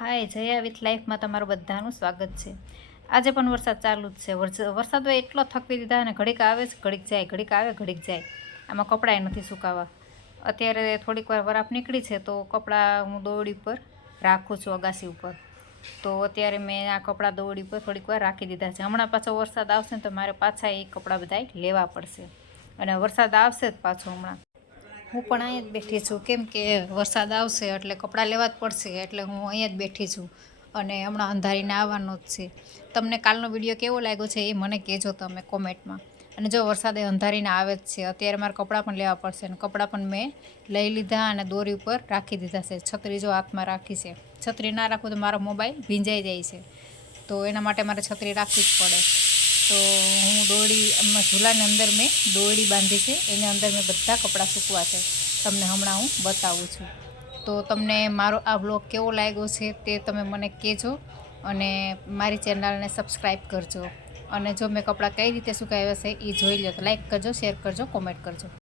હાય જયા with લાઈફમાં તમારું બધાનું સ્વાગત છે। આજે પણ વરસાદ ચાલુ જ છે। વરસાદ એટલો થકવી દીધા અને ઘડીક આવે છે ઘડીક જાય, ઘડીક આવે ઘડીક જાય। આમાં કપડાંય નથી સુકાવા। અત્યારે થોડીક વાર વરાપ નીકળી છે તો કપડાં હું દોરડી પર રાખું છું અગાસી ઉપર। તો અત્યારે મેં આ કપડાં દોરડી પર થોડીક વાર રાખી દીધા છે। હમણાં પાછો વરસાદ આવશે ને તો મારે પાછા એ કપડાં બધાય લેવા પડશે અને વરસાદ આવશે જ પાછો હમણાં। હું પણ અહીંયા જ બેઠી છું કેમ કે વરસાદ આવશે એટલે કપડાં લેવા જ પડશે, એટલે હું અહીંયા જ બેઠી છું અને હમણાં અંધારીને આવવાનો જ છે। તમને કાલનો વિડીયો કેવો લાગ્યો છે એ મને કહેજો તમે કોમેન્ટમાં। અને જો વરસાદે અંધારીને આવે જ છે, અત્યારે મારે કપડાં પણ લેવા પડશે અને કપડાં પણ મેં લઈ લીધા અને દોરી ઉપર રાખી દીધા છે। છત્રી જો હાથમાં રાખી છે, છત્રી ના રાખું તો મારો મોબાઈલ ભીંજાઈ જાય છે, તો એના માટે મારે છત્રી રાખવી જ પડે। તો હું દોરડી ઝૂલાની અંદર મેં દોરડી બાંધી છે, એની અંદર મેં બધા કપડાં સૂકવા છે, તમને હમણાં હું બતાવું છું। તો તમને મારો આ બ્લોગ કેવો લાગ્યો છે તે તમે મને કહેજો અને મારી ચેનલને સબસ્ક્રાઈબ કરજો। અને જો મેં કપડાં કઈ રીતે સુકાવ્યા છે એ જોઈ લો તો લાઈક કરજો, શેર કરજો, કોમેન્ટ કરજો।